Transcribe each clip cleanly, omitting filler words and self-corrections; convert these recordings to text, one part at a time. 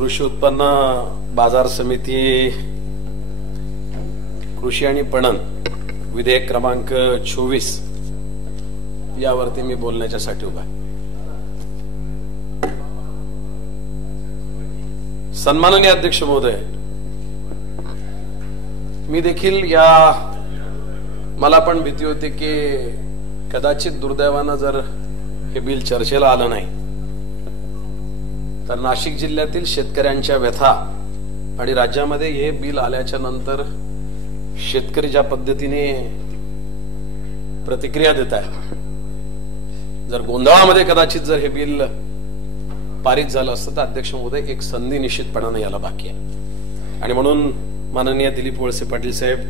कृषी उत्पन्न बाजार समिती कृषी आणि पणन विधेयक क्रमांक 24 यावरती मी बोलण्याच्यासाठी उभा आहे। सन्माननीय अध्यक्ष महोदय, मी देखील मला पण भीती होती की कदाचित दुर्दैवानं जर हे बिल चर्चेला आलं नाही तर नाशिक जिल्ह्यातील शेतकऱ्यांच्या व्यथा आणि राज्यामध्ये हे बिल आल्याच्या नंतर शेतकरी ज्या पद्धतीने प्रतिक्रिया देत आहे, जर गोंधळामध्ये कदाचित जर हे बिल पारित झालं असतं तर अध्यक्ष महोदय एक संधी निश्चितपणाने याला बाकी आहे। आणि म्हणून माननीय दिलीप वळसे पाटील साहेब,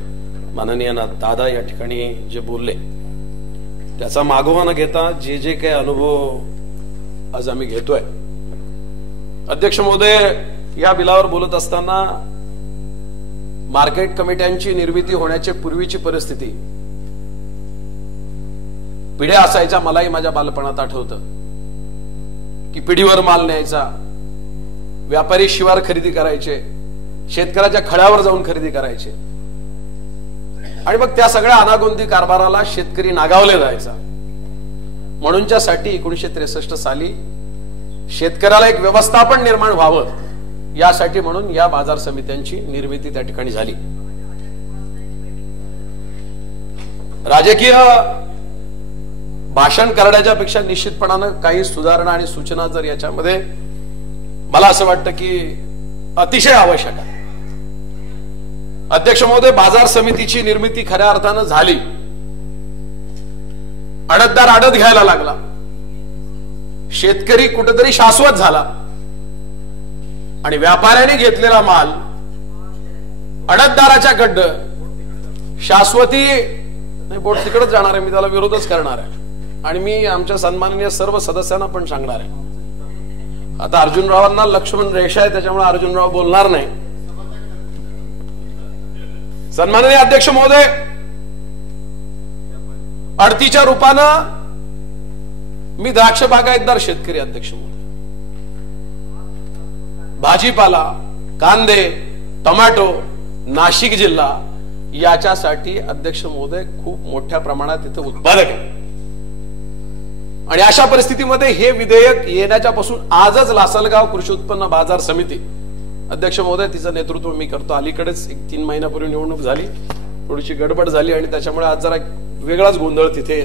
माननीय दादा या ठिकाणी जे बोलले त्याचा मागोवा न घेता जे काही अनुभव आज आम्ही घेतोय, अध्यक्ष महोदय या बिलावर बोलत असताना मार्केट कमिट्यांची निर्मिती होण्याची पूर्वीची परिस्थिती, पिढ्या असायच्या, मलाही माझ्या बालपणात आठवतं की पिढीवर माल न्यायचा, व्यापारी शिवार खरेदी करायचे, शेतकऱ्याच्या खळ्यावर जाऊन खरेदी करायचे आणि मग त्या सगळ्या अनागोंदी कारभाराला शेतकरी नागावले जायचा। म्हणूनच्यासाठी 1963 साली शेतकऱ्याला एक व्यवस्थापन निर्माण व्हावं यासाठी म्हणून या बाजार समित्यांची निर्मिती त्या ठिकाणी झाली। राजकीय भाषण करण्याच्या पेक्षा निश्चितपणानं काही सुधारणा आणि सूचना जर याच्यामध्ये, मला असं वाटतं की अतिशय आवश्यक आहे। अध्यक्ष महोदय, बाजार समितीची निर्मिती खऱ्या अर्थानं झाली, अडतदार अडत घ्यायला लागला, शेतकरी कुठेतरी शाश्वत झाला आणि व्यापाऱ्याने घेतलेला माल अडतदाराच्या कडं शाश्वती बोट तिकडेच जाणार आहे। मी त्याला विरोधच करणार आहे आणि मी आमच्या सन्माननीय सर्व सदस्यांना पण सांगणार आहे। आता अर्जुनरावांना लक्ष्मण रेषा आहे त्याच्यामुळे अर्जुनराव बोलणार नाही। सन्माननीय अध्यक्ष महोदय, अडतीच्या रूपानं मी द्राक्ष बागायतदार शेतकरी अध्यक्ष महोदय, भाजीपाला, कांदे, टोमॅटो, नाशिक जिल्हा याच्यासाठी अध्यक्ष महोदय खूप मोठ्या प्रमाणात इथे उत्पादक आहे आणि अशा परिस्थितीमध्ये हे विधेयक येण्याच्या पासून आजच लासलगाव कृषी उत्पन्न बाजार समिती, अध्यक्ष महोदय तिचं नेतृत्व मी करतो। अलीकडेच 3 महिन्यापूर्वी निवडणूक झाली, थोडीशी गडबड झाली आणि त्याच्यामुळे आज जरा वेगळाच गोंधळ तिथे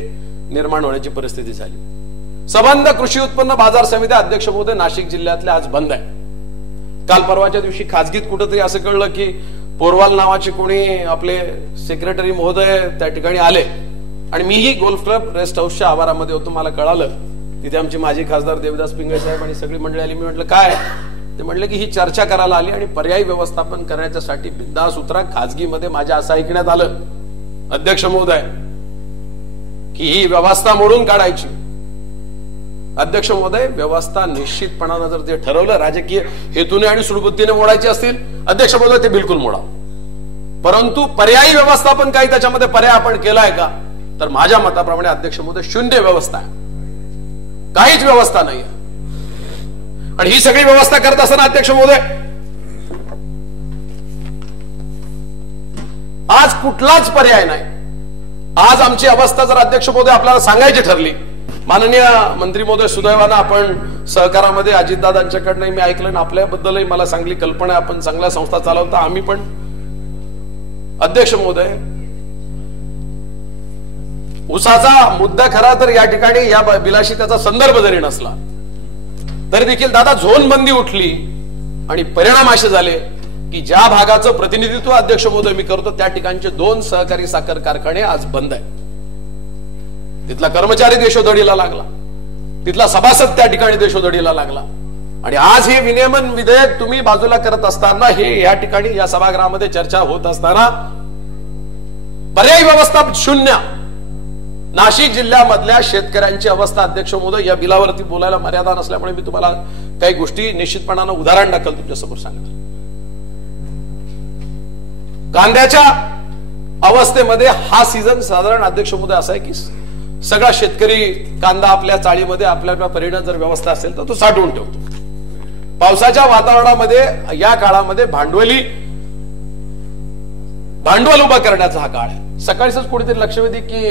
निर्माण होण्याची परिस्थिती झाली। संबंध कृषी उत्पन्न बाजार समिती अध्यक्ष महोदय नाशिक जिल्ह्यातल्या आज बंद आहे। काल परवाच्या दिवशी खाजगीत कुठेतरी असं कळलं की पोरवाल नावाचे कोणी आपले सेक्रेटरी महोदय त्या ठिकाणी आले आणि मीही गोल्फ क्लब रेस्ट हाऊसच्या आवारामध्ये होतो। मला कळालं तिथे आमचे माजी खासदार देवदास पिंगळे साहेब आणि सगळी मंडळी आली। मी म्हटलं काय? ते म्हटले की ही चर्चा करायला आली आणि पर्यायी व्यवस्थापन करण्यासाठी बिंदास उतरा। खाजगीमध्ये माझ्या असं ऐकण्यात आलं अध्यक्ष महोदय की ही व्यवस्था मोडून काढायची। अध्यक्ष महोदय, व्यवस्था निश्चितपणानं जर ते ठरवलं राजकीय हेतूने आणि सुडबुद्धीने मोडायची असतील, अध्यक्ष महोदय ते बिलकुल मोडा, परंतु पर्यायी व्यवस्थापन काही त्याच्यामध्ये पर्याय आपण केलाय का? तर माझ्या मताप्रमाणे अध्यक्ष महोदय शून्य व्यवस्था आहे, काहीच व्यवस्था नाही आहे। आणि ही सगळी व्यवस्था करत असताना अध्यक्ष महोदय आज कुठलाच पर्याय नाही। आज आमची अवस्था जर अध्यक्ष महोदय आपल्याला सांगायची ठरली, माननीय मंत्री महोदय सुदैवानं आपण सहकारामध्ये अजितदादांच्याकडनं मी ऐकलं आणि आपल्याबद्दलही मला चांगली कल्पना आहे, आपण चांगल्या संस्था चालवता, आम्ही पण। अध्यक्ष महोदय, उसाचा मुद्दा खरा तर या ठिकाणी या बिलाशी त्याचा संदर्भ जरी नसला तरी देखील दादा झोन बंदी उठली आणि परिणाम असे झाले की ज्या भागाचं प्रतिनिधित्व अध्यक्ष महोदय मी करतो त्या ठिकाणचे 2 सहकारी साखर कारखाने आज बंद आहेत। तिथला कर्मचारी देशोधडीला लागला, तिथला सभासद त्या ठिकाणी देशोधडीला लागला आणि आज हे विनियमन विधेयक तुम्ही बाजूला करत असताना, हे या ठिकाणी या सभागृहामध्ये चर्चा होत असताना पर्यायी व्यवस्था शून्य। नाशिक जिल्ह्यामधल्या शेतकऱ्यांची अवस्था अध्यक्ष महोदय या बिलावरती बोलायला मर्यादा नसल्यामुळे मी तुम्हाला काही गोष्टी निश्चितपणानं उदाहरण दाखल तुमच्या समोर सांगितलं। कांद्याच्या अवस्थेमध्ये हा सीझन साधारण अध्यक्ष महोदय असा आहे की सगळा शेतकरी कांदा आपल्या चाळीमध्ये आपल्या परीने जर व्यवस्था असेल तर तो साठवून ठेवतो। पावसाच्या वातावरणामध्ये या काळामध्ये भांडवल उभं करण्याचा हा काळ आहे. सकाळीच कुठेतरी लक्षवेधी की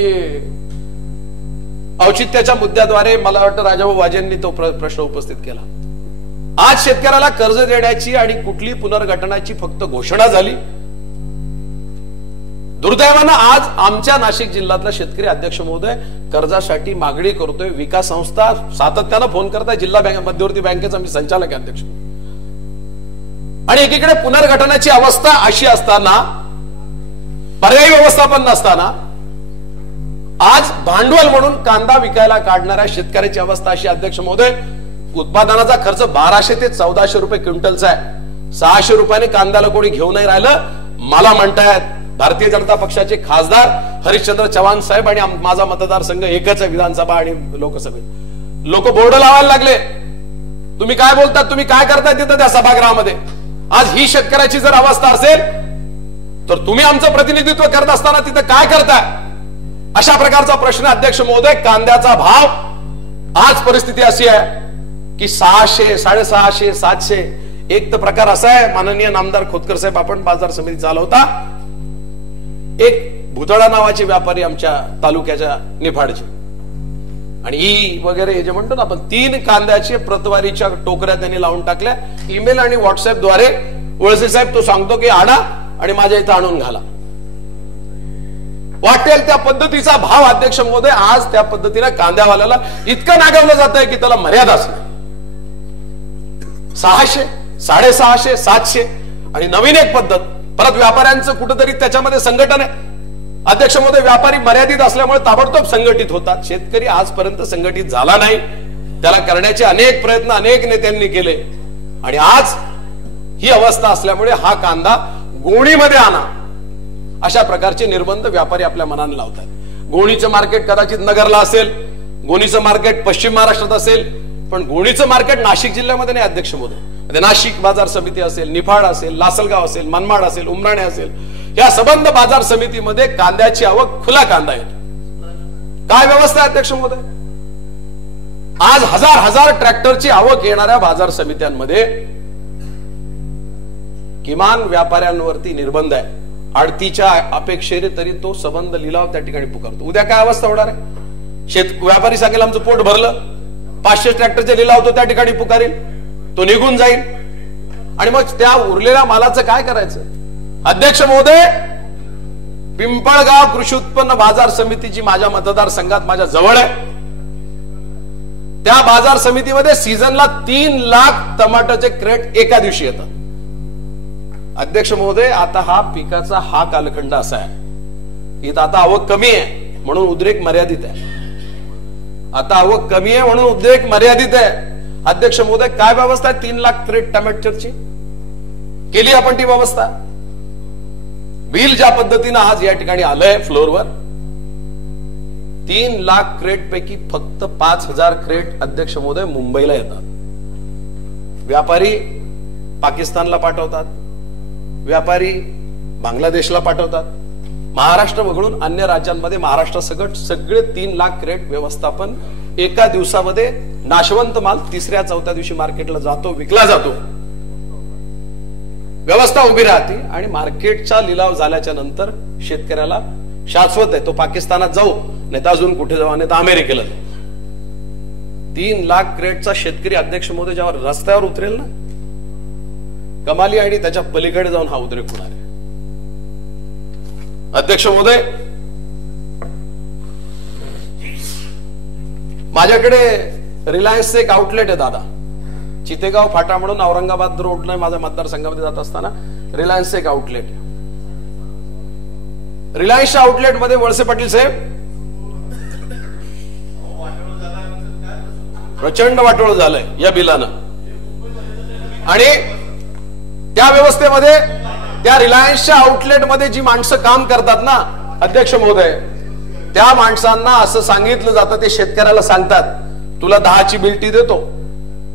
औचित्याच्या मुद्द्याद्वारे मला वाटतं राजाभाऊ वाजेंनी तो प्रश्न उपस्थित केला. आज शेतकऱ्याला कर्ज देण्याची आणि कुठली पुनर्गठनाची फक्त घोषणा झाली. दुर्दैवानं आज आमच्या नाशिक जिल्ह्यातला शेतकरी अध्यक्ष महोदय कर्जासाठी मागणी करतोय. विकास संस्था सातत्यानं फोन करताय. जिल्हा बँक मध्यवर्ती बँकेचा मी संचालक आहे अध्यक्ष. आणि एकीकडे पुनर्गठनाची अवस्था अशी असताना, पर्यायी व्यवस्थापन नसताना, आज भांडवल म्हणून कांदा विकायला काढणाऱ्या शेतकऱ्याची अवस्था अशी अध्यक्ष महोदय. उत्पादनाचा खर्च 1200 ते 1400 रुपये क्विंटलचा आहे. 600 रुपयाने कांद्याला कोणी घेऊन नाही राहिलं. मला म्हणतायत भारतीय जनता पक्षाचे खासदार हरिश्चंद्र चव्हाण साहेब आणि माझा मतदारसंघ एकच आहे विधानसभा आणि लोकसभेत. लोक बोर्ड लावायला लागले. तुम्ही काय बोलतात, तुम्ही काय करताय तिथं त्या सभागृहामध्ये. आज ही शेतकऱ्याची जर अवस्था असेल तर तुम्ही आमचं प्रतिनिधित्व करत असताना तिथं काय करताय. अशा प्रकारचा प्रश्न अध्यक्ष महोदय. कांद्याचा भाव आज परिस्थिती अशी आहे की 600, 650, 700. एक तर प्रकार असा आहे, माननीय नामदार खोतकर साहेब आपण बाजार समिती चालवता. एक भुतळा नावाचे व्यापारी आमच्या तालुक्याच्या निफाडचे आणि ई वगैरे जे म्हणतो ना आपण, 3 कांद्याचे प्रतवारीच्या टोकऱ्या त्यांनी लावून टाकल्या. ईमेल आणि व्हॉट्सअप द्वारे वळसे साहेब तो सांगतो की आणा आणि माझ्या इथं आणून घाला. वाटेल त्या पद्धतीचा भाव अध्यक्ष महोदय. आज त्या पद्धतीने कांद्यावाल्याला इतकं नागवलं जात आहे की त्याला मर्यादाच नाही. 600, 650, 700 आणि नवीन एक पद्धत. परत व्यापाऱ्यांचं कुठेतरी त्याच्यामध्ये संघटन आहे अध्यक्ष महोदय. व्यापारी मर्यादित असल्यामुळे ताबडतोब संघटित होतात. शेतकरी आजपर्यंत संघटित झाला नाही. त्याला करण्याचे अनेक प्रयत्न अनेक नेत्यांनी केले आणि आज ही अवस्था असल्यामुळे हा कांदा गोणीमध्ये आणा अशा प्रकारचे निर्बंध व्यापारी आपल्या मनाने लावतात. गोणीचं मार्केट कदाचित नगरला असेल, गोणीचं मार्केट पश्चिम महाराष्ट्रात असेल, पण गोणीचं मार्केट नाशिक जिल्ह्यामध्ये नाही अध्यक्ष महोदय. नाशिक बाजार समिती असेल, निफाड असेल, लासलगाव असेल, मनमाड असेल, उमराणे असेल, या संबंध बाजार समितीमध्ये कांद्याची आवक खुला कांदा येतो. काय व्यवस्था आहे अध्यक्ष महोदय. आज हजार ट्रॅक्टरची आवक येणाऱ्या बाजार समित्यांमध्ये किमान व्यापाऱ्यांवरती निर्बंध आहे. आडतीच्या अपेक्षेने तरी तो संबंध लिलाव त्या ठिकाणी पुकारतो. उद्या काय अवस्था होणार आहे. व्यापारी सांगेल आमचं पोट भरलं, 500 ट्रॅक्टरचे लिलाव तो त्या ठिकाणी पुकारेल, तो निघून जाईल आणि मग त्या उरलेल्या मालाचं काय करायचं. अध्यक्ष महोदय, पिंपळगाव कृषी उत्पन्न बाजार समितीची माझ्या मतदारसंघात माझ्या जवळ आहे. त्या बाजार समितीमध्ये सीझनला 3 लाख टमाटोचे क्रेट एका दिवशी येतात. अध्यक्ष महोदय, आता हा पिकाचा हा कालखंड असा आहे, इथं आता आवक कमी आहे म्हणून उद्रेक मर्यादित आहे. आता आवक कमी आहे म्हणून उद्रेक मर्यादित आहे. अध्यक्ष महोदय, काय व्यवस्था आहे 3 लाख क्रेट टमाटरची केली आपण ती व्यवस्था. बिल ज्या पद्धतीनं आज या ठिकाणी आलंय फ्लोअरवर, 3 लाख क्रेट पैकी फक्त 5000 क्रेट अध्यक्ष महोदय मुंबईला येतात. व्यापारी पाकिस्तानला पाठवतात, व्यापारी बांगलादेशला पाठवतात. महाराष्ट्र वगळून अन्य राज्यांमध्ये महाराष्ट्रासकट सगळे 3 लाख क्रेट व्यवस्थापन एका दिवसामध्ये. नाशवंत माल 3ऱ्या 4थ्या दिवशी मार्केटला जातो, विकला जातो, व्यवस्था उभी राहते आणि मार्केटचा लिलाव झाल्याच्या नंतर शेतकऱ्याला शाश्वत आहे तो पाकिस्तानात जाऊ, नाही तर अजून कुठे जाऊ, नाही तर अमेरिकेला जाऊ. 3 लाख क्रेटचा शेतकरी अध्यक्ष महोदय जेव्हा रस्त्यावर उतरेल ना, कमाली आणि त्याच्या पलीकडे जाऊन हा उद्रेक होणार आहे. अध्यक्ष महोदय, माझ्याकडे रिलायन्सचे एक आउटलेट आहे दादा, चितेगाव फाटा म्हणून औरंगाबाद रोडला माझ्या मतदारसंघामध्ये जात असताना रिलायन्सचे एक आउटलेट. रिलायन्सच्या आउटलेट मध्ये वळसे पाटील साहेब प्रचंड वाटोळ झालंय या बिलानं आणि त्या व्यवस्थेमध्ये त्या रिलायन्सच्या आउटलेटमध्ये जी माणसं काम करतात ना अध्यक्ष महोदय, त्या माणसांना असं सांगितलं जातं, ते शेतकऱ्याला सांगतात तुला 10ची बिल्टी देतो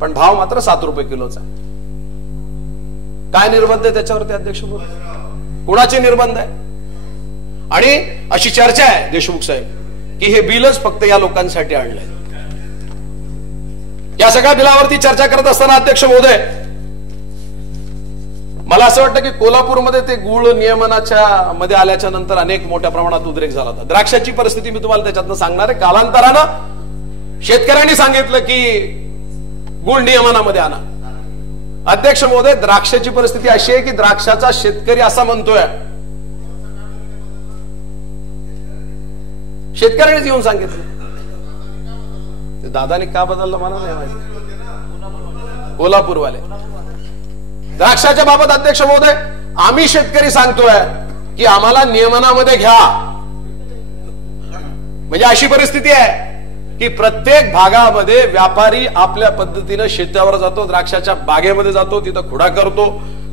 पण भाव मात्र 7 रुपये किलोचा. काय निर्बंध आहे त्याच्यावरती अध्यक्ष महोदय, कुणाचे निर्बंध आहे. आणि अशी चर्चा आहे देशमुख साहेब की हे बिलच फक्त या लोकांसाठी आणलंय. या सगळ्या बिलावरती चर्चा करत असताना अध्यक्ष महोदय मला असं वाटतं की कोल्हापूरमध्ये ते गुळ नियमनाच्या मध्ये आल्याच्या नंतर अनेक मोठ्या प्रमाणात उद्रेक झाला होता. द्राक्षाची परिस्थिती मी तुम्हाला त्याच्यातनं सांगणार आहे. कालांतरानं शेतकऱ्यांनी सांगितलं की गुळ नियमनामध्ये आणा. अध्यक्ष महोदय, द्राक्षाची परिस्थिती अशी आहे की द्राक्षाचा शेतकरी असा म्हणतोय, शेतकऱ्यांनीच येऊन सांगितलं. ते दादानी का बदललं मला नाही माहिती. कोल्हापूरवाले द्राक्षाच्या बाबत अध्यक्ष महोदय, आम्ही शेतकरी सांगतोय की आम्हाला नियमनामध्ये घ्या. म्हणजे अशी परिस्थिती आहे की प्रत्येक भागामध्ये व्यापारी आपल्या पद्धतीनं शेतावर जातो, द्राक्षाच्या बागेमध्ये जातो, तिथं खुडा करतो,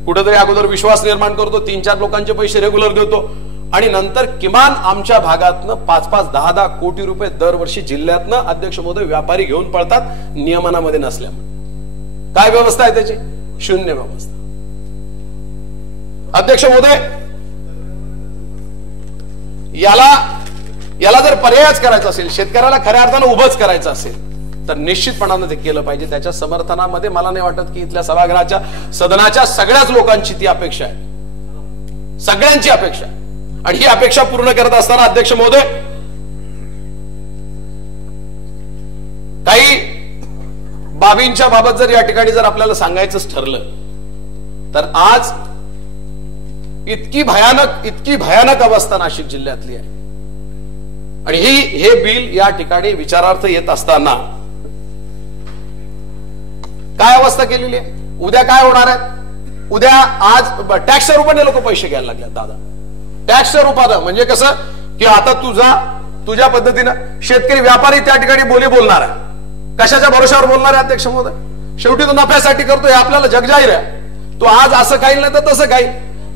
कुठेतरी अगोदर विश्वास निर्माण करतो, 3-4 लोकांचे पैसे रेग्युलर देतो आणि नंतर किमान आमच्या भागातनं 5-5, 10-10 कोटी रुपये दरवर्षी जिल्ह्यातनं अध्यक्ष महोदय व्यापारी घेऊन पळतात नियमनामध्ये नसल्यामुळे. काय व्यवस्था आहे त्याची? शून्य व्यवस्था. अध्यक्ष महोदय, याला जर पर्यायच करायचा असेल, शेतकऱ्याला खऱ्या अर्थानं उभंच करायचं असेल तर निश्चितपणानं ते केलं पाहिजे. त्याच्या समर्थनामध्ये मला नाही वाटत की इथल्या सभागृहाच्या सदनाच्या सगळ्याच लोकांची ती अपेक्षा आहे, सगळ्यांची अपेक्षा. आणि ही अपेक्षा पूर्ण करत असताना अध्यक्ष महोदय, काही बाबींच्या बाबत जर या ठिकाणी जर आपल्याला सांगायचंच ठरलं तर आज इतकी भयानक अवस्था नाशिक जिल्ह्यातली आहे. आणि हे बिल या ठिकाणी विचारार्थ येत असताना काय अवस्था केलेली आहे? उद्या काय होणार आहे? उद्या आज टॅक्सच्या रूपाने लोक पैसे घ्यायला लागले. दादा, टॅक्सच्या रूपानं म्हणजे कसं की आता तुझ्या पद्धतीनं शेतकरी व्यापारी त्या ठिकाणी बोली बोलणार आहे. कशाच्या भरोशावर बोलणार आहे अध्यक्ष महोदय? शेवटी तो नफ्यासाठी करतो हे आपल्याला जगजाहीर आहे. तो आज असं काही नाही तर तसं काही.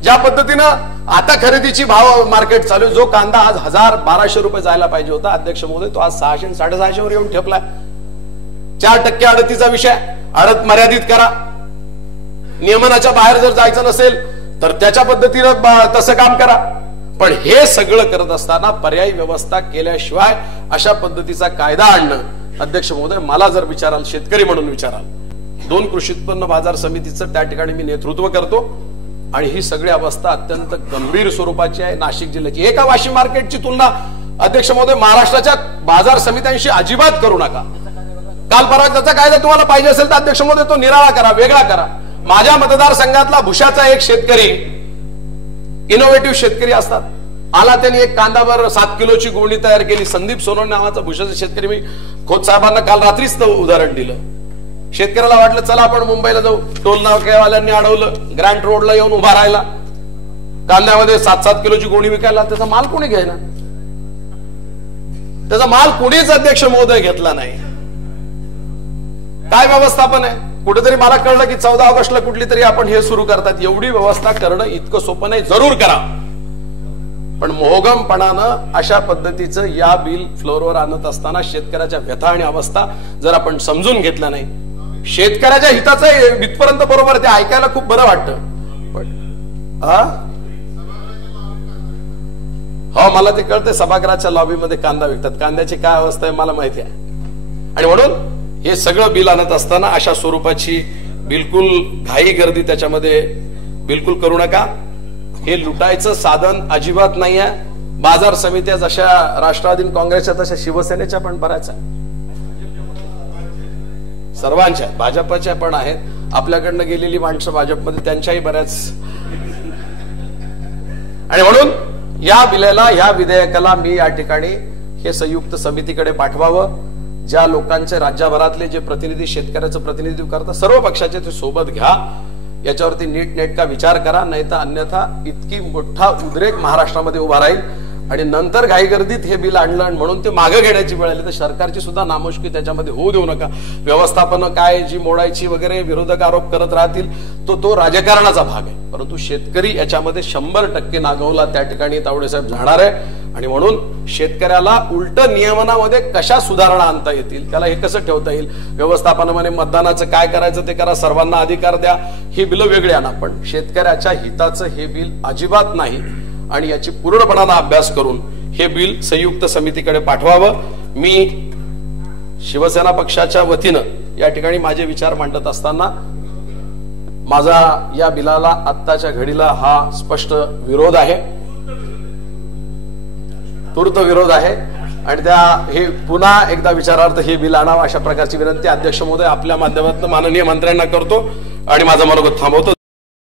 ज्या पद्धतीनं आता खरेदीची भाव मार्केट चालू, जो कांदा आज 1000-1200 रुपये जायला पाहिजे होता अध्यक्ष महोदय, तो आज 600-650 वर येऊन ठेपलाय. 4% अडतीचा विषय, अडत मर्यादित करा. नियमनाच्या बाहेर जर जायचं नसेल तर त्याच्या पद्धतीनं तसं काम करा. पण हे सगळं करत असताना पर्यायी व्यवस्था केल्याशिवाय अशा पद्धतीचा कायदा आणणं अध्यक्ष महोदय, मला जर विचाराल, शेतकरी म्हणून विचाराल, 2 कृषी उत्पन्न बाजार समितीचं त्या ठिकाणी मी नेतृत्व करतो आणि ही सगळी अवस्था अत्यंत गंभीर स्वरूपाची आहे नाशिक जिल्ह्याची. एका वाशिम मार्केटची तुलना अध्यक्ष महोदय महाराष्ट्राच्या बाजार समित्यांशी अजिबात करू नका. काल परवा त्याचा कायदा तुम्हाला पाहिजे असेल तर अध्यक्ष महोदय तो निराळा करा, वेगळा करा. माझ्या मतदारसंघातला भुशाचा एक शेतकरी, इनोव्हेटिव्ह शेतकरी असतात, आला त्यांनी एक कांदावर 7 किलोची गुळणी तयार केली. संदीप सोनवणे नावाचा भुशाचा शेतकरी, मी खोत साहेबांना काल रात्रीच उदाहरण दिलं. शेतकऱ्याला वाटलं चला आपण मुंबईला जाऊ, टोल नाकेवाल्यांनी अडवलं, ग्रँट रोडला येऊन उभा राहिला, कांद्यामध्ये 7-7 किलोची गोणी विकायला. त्याचा माल कोणी घ्यायला? त्याचा माल कोणीच अध्यक्ष महोदय घेतला नाही. काय व्यवस्थापन आहे? कुठेतरी मला कळलं की 14 ऑगस्टला कुठली तरी आपण हे सुरू करतात. एवढी व्यवस्था करणं इतकं सोपं नाही, जरूर करा, पण मोहगमपणानं अशा पद्धतीचं या बिल फ्लोअरवर आणत असताना शेतकऱ्याच्या व्यथा आणि अवस्था जर आपण समजून घेतल्या नाही, शेतकऱ्याच्या हिताचं इथपर्यंत बरोबर ते ऐकायला खूप बरं वाटतं. हो, मला ते कळतंय सभागृहाच्या लॉबीमध्ये कांदा विकतात. कांद्याची काय अवस्था आहे मला माहिती आहे. आणि म्हणून हे सगळं बिल आणत असताना अशा स्वरूपाची बिलकुल घाई गर्दी त्याच्यामध्ये बिलकुल करू नका. हे लुटायचं साधन अजिबात नाही आहे. बाजार समित्या जशा राष्ट्रवादी काँग्रेसच्या तशा शिवसेनेच्या पण बऱ्याच आहे, सर्वांच्या, भाजपच्या पण आहेत. आपल्याकडनं गेलेली माणसं भाजपमध्ये त्यांच्याही बऱ्याच. आणि म्हणून या बिलाला, ह्या विधेयकाला मी या ठिकाणी हे संयुक्त समितीकडे पाठवावं. ज्या लोकांचे राज्यभरातले जे प्रतिनिधी शेतकऱ्याचं प्रतिनिधित्व करतात, सर्व पक्षाचे ते सोबत घ्या, याच्यावरती नीटनेटका विचार करा. नाही तर अन्यथा इतकी मोठा उद्रेक महाराष्ट्रामध्ये उभा राहील आणि नंतर घाईगर्दीत हे बिल आणलं म्हणून ते मागे घेण्याची वेळ आली तर सरकारची सुद्धा नामुष्की त्याच्यामध्ये होऊ देऊ नका. व्यवस्थापन काय जी मोडायची वगैरे विरोधक आरोप करत राहतील, तो राजकारणाचा भाग आहे. परंतु शेतकरी याच्यामध्ये 100% नागवला त्या ठिकाणी तावडे साहेब जाणार आहे. आणि म्हणून शेतकऱ्याला उलट नियमनामध्ये कशा सुधारणा आणता येतील, त्याला हे कसं ठेवता येईल, व्यवस्थापनामध्ये मतदानाचं काय करायचं ते करा, सर्वांना अधिकार द्या, ही बिल वेगळी आणा. पण शेतकऱ्याच्या हिताचं हे बिल अजिबात नाही आणि याची पूर्णपणाने अभ्यास करून हे बिल संयुक्त समितीकडे पाठवावं. मी शिवसेना पक्षाच्या वतीनं या ठिकाणी माझे विचार मांडत असताना माझा या बिलाला आत्ताच्या घडीला हा स्पष्ट विरोध आहे, तूर्त विरोध आहे आणि हे पुन्हा एकदा विचारार्थ हे बिल आणावं अशा प्रकारची विनंती अध्यक्ष महोदय आपल्या माध्यमातून माननीय मंत्र्यांना करतो आणि माझं मनोगत थांबवतो.